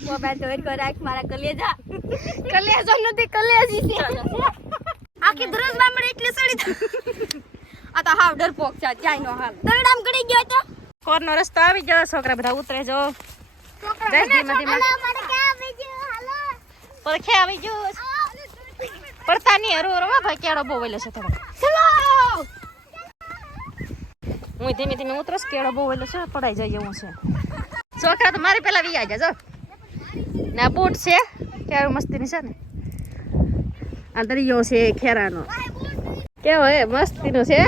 Mobile તો એક રાખ મારા કલેજા કલેજો નથી કલેજી છે આખી દરજ બામડે એટલી સડી આ તો હાવ ડરપોક છે ક્યાંય નો હાલ દરડામ ગડી ગયો તો કોરનો રસ્તો આવી ગયો છોકરા બધા ઉતરે જો જય ધીમે ધીમે પરખે આવી ગયો પડતા નહીં હરો હરો ભાઈ કેળો બહુ વેલો છે થોડો ચલો હું ધીમે ધીમે ઉતરસ કેળો બહુ વેલો છે પડાઈ જાય એવું છે છોકરા તો મારી પેલા વી આજા જો ના બૂટ છે કેવું મસ્તીની છે ને આ દરિયો છે ખેરાનો કેવો હે મસ્તીનો છે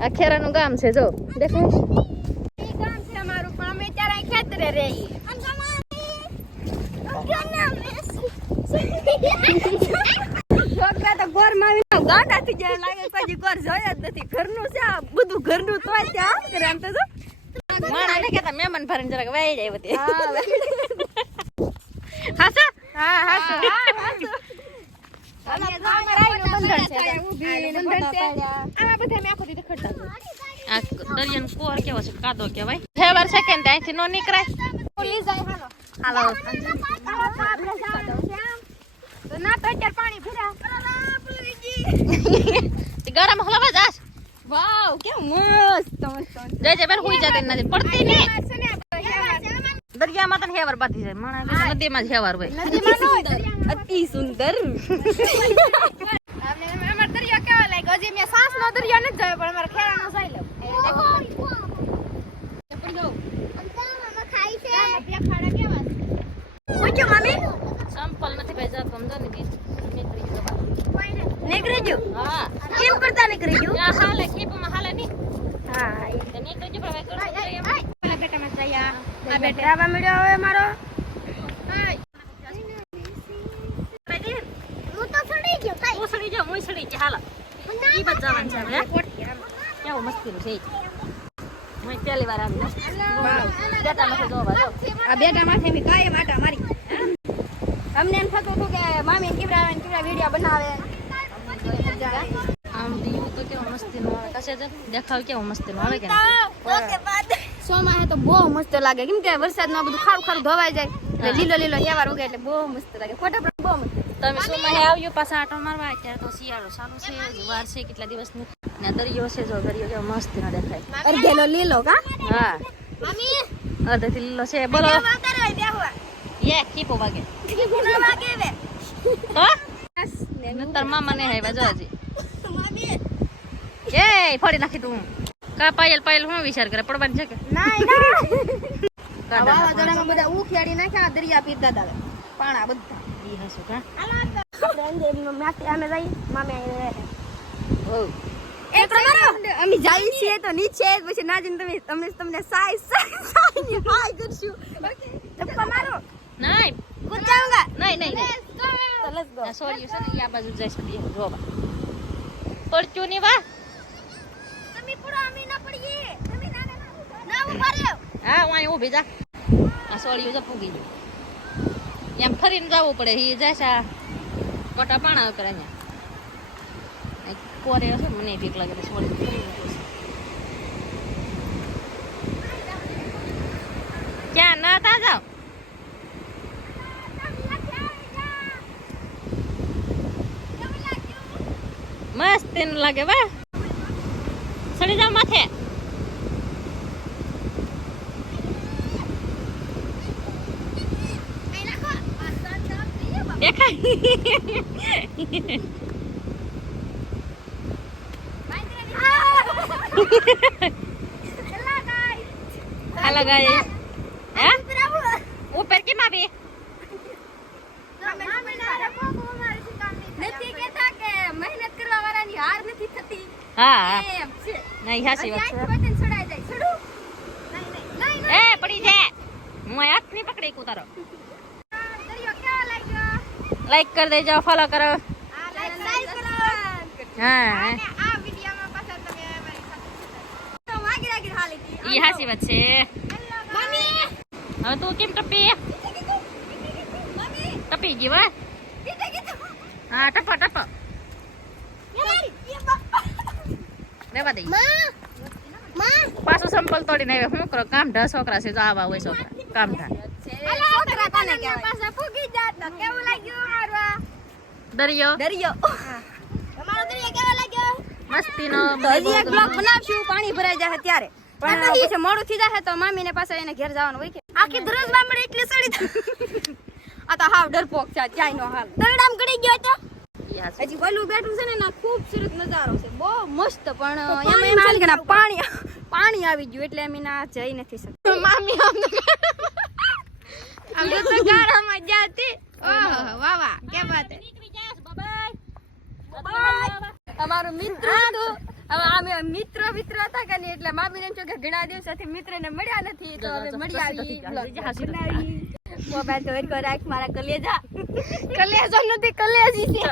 આ ખેરાનું ગામ છે જો દેખો એ ગામ છે અમારું પણ અમે ત્યારે ખેતરે રહી છોકરા તો ઘર માં ગાંડા થઈ જાય લાગે પછી ઘર જોયા જ નથી ઘરનું છે આ બધું ઘરનું તોય ત્યાં કરે આમ તો જો માણા ને કેતા મહેમાન ભરીને જરાક વાઈ જાય બધી હાસા હા હાસા અને ગામમાં રાઈનો બંધન છે બંધન છે આ બધા મે આખો દી ખડતા આ દરિયાનો કોર કેવો છે કાદો કેવાય ફેવર સેકન્ડ અહીંથી નો નીકળાય લઈ જાય હાલો હાલો તો ના તો અત્યારે પાણી ભર્યા ગરમ હલવા જાસ વાવ કેવું મસ્ત મસ્ત જય જય બેન હુઈ જાતે નથી પડતી ને દરિયામાં તો હેવર બાતી જાય માણા નદીમાં જ હેવર હોય નદીમાં અતિ સુંદર આપણે અમાર દરિયો કેવો લાગ્યો હજી મે સાસ નો દરિયો નથી જોયો પણ અમાર ખેરાનો જોઈ લો પડી જાવ અંતરમાં ખાઈ છે બે ખાડા કેવા પૂછો મમ્મી સંપલ નથી ભાઈ જાત સમજો ને નીકળી ગયો નીકળી ગયો હા કેમ કરતા નીકળી ગયો આ હાલે ખીપમાં હાલે ની હા તો નીકળી ગયો ભાઈ કરતો પેલા બેટામાં જયા આ બેટા આવા મળ્યો હવે મારો હું તો સડી ગયો કાઈ ઉસળી જો મુઈ સડી છે હાલ ઈ બચ જવાનું છે હવે કેવું મસ્તીનું છે હું પહેલી વાર આવી બેટા નથી જોવા જો આ બેટા માથે મી કાય માટા મારી અમને એમ થતું હતું કે મામી કેવડા વિડિયો બનાવે આમ દીવું તો કેવું મસ્તીનું આવે કશે જ દેખાવ કેવું મસ્તીનું આવે કે ઓકે બાદ સોમાં હે તો બહુ મસ્ત લાગે કેમ કે વરસાદમાં બધું ખારું ખારું ધોવાઈ જાય એટલે લીલો લીલો હેવાર ઉગે એટલે બહુ મસ્ત લાગે ફોટા પણ બહુ મસ્ત તમે સોમાં આવ્યું પાછા આટો મારવા અત્યારે તો શિયાળો ચાલુ છે વાર છે કેટલા દિવસની ને દરિયો છે જો દરિયો કેવો મસ્તીનો દેખાય અડધેલો લીલો કા હા મમ્મી અડધેથી લીલો છે બોલો વાતર હોય બેહવા યે કીપો વાગે ગુના વાગે વે તો નતર મામા ને આવ્યા જો હજી મમ્મી એ ફોડી નાખી તું કા પાયલ હું વિચાર કરે પડવાની છે કે ના ના વાવાઝોડામાં બધા ઉખેડી નાખ્યા દરિયા પીતા દાવે પાણા બધા ઈ હસુ કા અમે જઈ મામે ઓ એક મારો અમે જઈ છીએ તો નીચે પછી નાજીને તમને સાઈ ની હાય કરશું ધક્કા મારો નહીં કૂદ જાઉંગા નહીં તો લેટ્સ ગો સોરી છે ને ઈ આ બાજુ જઈશ દી જોવા પડચું ની વા તમે પૂરો અમે ના પડીએ તમે ના ઉભા રહ્યો હા હું અહીં ઊભી જા આ સોળીઓ જ પૂગી ગઈ એમ ફરીને જવું પડે એ જાય કટા પાણા કરે અહીંયા કોરે હશે મને બીક લાગે સોળી ક્યાં ના તા જાવ મસ્ત એનું લાગે વા સડી જાવ માથે Halo guys. Eh? ऊपर की माबी? નથી કેતા કે મહેનત કરવા વાળાની હાર નથી થતી હા એમ છે નહીં હાસી વાત છે બટન છોડાઈ જાય છોડું નહીં એ પડી જાય હું હાથ નહીં પકડી કુતારો દરિયો કેવો લાગ્યો લાઈક કરી દેજો ફોલો કરો લાઈક કરો હા અને આ વિડિયોમાં પાછા તમે અમારી સાથે તો વાગી લાગી હાલી હતી ઈ હાસી વાત છે મમ્મી હવે તું કેમ ટપી મમ્મી ટપી ગઈ વા કીધું કીધું હા ટપા ટપા યાર ये પપ્પા રેવા દે માં પાછું સંપલ તોડીને આવે શું કરો કામ ઢા છોકરા છે જો આવા હોય છોકરા કામ ઢા છોકરા કહેવાય પાછા પૂગી જાત ને કેવું લાગ્યું મારવા દરિયો દરિયો તમારો દરિયો કેવો લાગ્યો મસ્તીનો તો હજી એક બ્લોગ બનાવશું પાણી ભરાઈ જાય ત્યારે પણ પછી મોડું થઈ જાય તો મામીને પાસે એને ઘેર જવાનું હોય કે આખી દરરોજ બામડે એટલી સડી આ તો હાવ ડરપોક છે ચાઈ નો હાલ દરડામ ગડી ગયો તો હજી વલું બેઠું છે ને ના ખૂબસૂરત નજારો છે બહુ મસ્ત પણ એમાં એમ છે કે ના પાણી આવી ગયું એટલે અમે ના જઈ નથી શકતા મામી આમ તો ગારામાં જાતી ઓહો વાહ વાહ કે બાત હે અમારું મિત્ર હતું હવે અમે મિત્ર હતા કે નહીં એટલે મામી એમ છે કે ઘણા દિવસથી મિત્રને મળ્યા નથી તો હવે મળી આવી મોબાઈલ તો એક રાખ મારા કલેજા કલેજો નથી કલેજી છે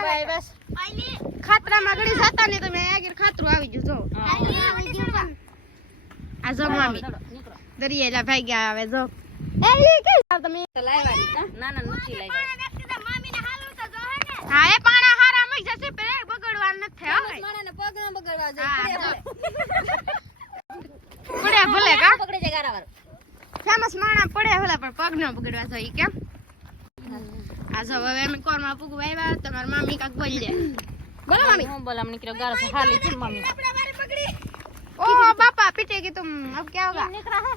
ભાઈ બસ ખાતરામાં ઘડી જતા ને તમે આગળ ખાતરું આવી ગયું જો આ જો મામી દરિયેલા ભાઈ ગયા આવે જો એલી કે તમે લાવવાની ના ના નથી લાવી મામીને હાલું તો જો હે ને હા એ પાણા હારા મઈ જશે પે બગડવા નથી હો ભાઈ માણાને પગ ન બગડવા હા, જોઈએ પડે ભલે કા પકડે છે ગારાવાર ફેમસ માણા પડે ભલે પણ પગ ન બગડવા જોઈએ કેમ આ જો હવે અમે કોરમાં પૂગવા આવ્યા તમાર મામી કાક બોલી દે બોલો મામી હું બોલા મને નીકળ્યો ગારો છે હાલી કેમ મામી આપણા વારે પકડી ओ पापा पीटेगी तुम अब क्या होगा निकला है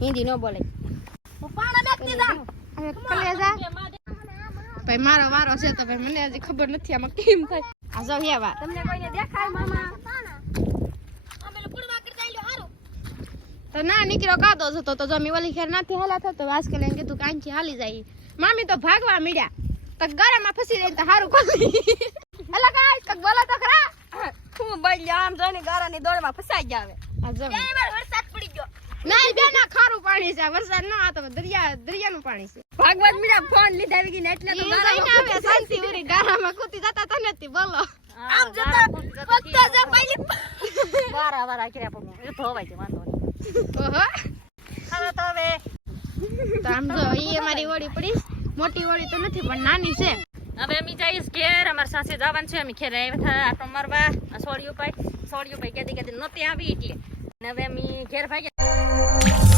हिंदी नो बोले वो पाणा नाखती જા अरे कलेजा ભાઈ મારો વારો છે તો ભાઈ મને હજી ખબર નથી આમાં કેમ થાય આ જો હે વાત તમને કોઈને દેખાય મામા અમે પુડવા કરતા આલ્યો હારું તો ના નીકળ્યો કાદો જતો તો જમી ઓલી ખેર નાથી હાલા થતો વાસ કે લઈને કીધું કાંચી હાલી જાય મામી તો ભાગવા મળ્યા તો ગારામાં ફસી રહી તો હારું કોલી અલા કાઈ કક બોલો તો ખરા હું બળી આમ જોઈને ગારાની દોડમાં ફસાઈ ગયા હવે આ જો ક્યાંય વાર વરસાદ પડી ગયો ના બેના ખારું પાણી છે વરસાદ ન આતો દરિયાનું પાણી છે ભાગવત મીરા ફોન લીધા આવી ગઈ ને એટલે તો ગારામાં આવે શાંતિ ઉરી ગારામાં કૂદી જતા તો નથી બોલો આમ જતા પત્તા જ પહેલી વારા કર્યા પણ એ ધોવાય છે વાંધો ઓહો હવે તો હવે તો આમ જો ઈ અમારી ઓળી પડી મોટી ઓળી તો નથી પણ નાની છે હવે અમે જઈશ ઘેર અમારા સાસે જવાનું છે અમે ઘેર આવ્યા હતા આટો મારવા આ સોળિયું પાઈ કેદી નહોતી આવી એટલે ને હવે અમે ઘેર ભાગ્યા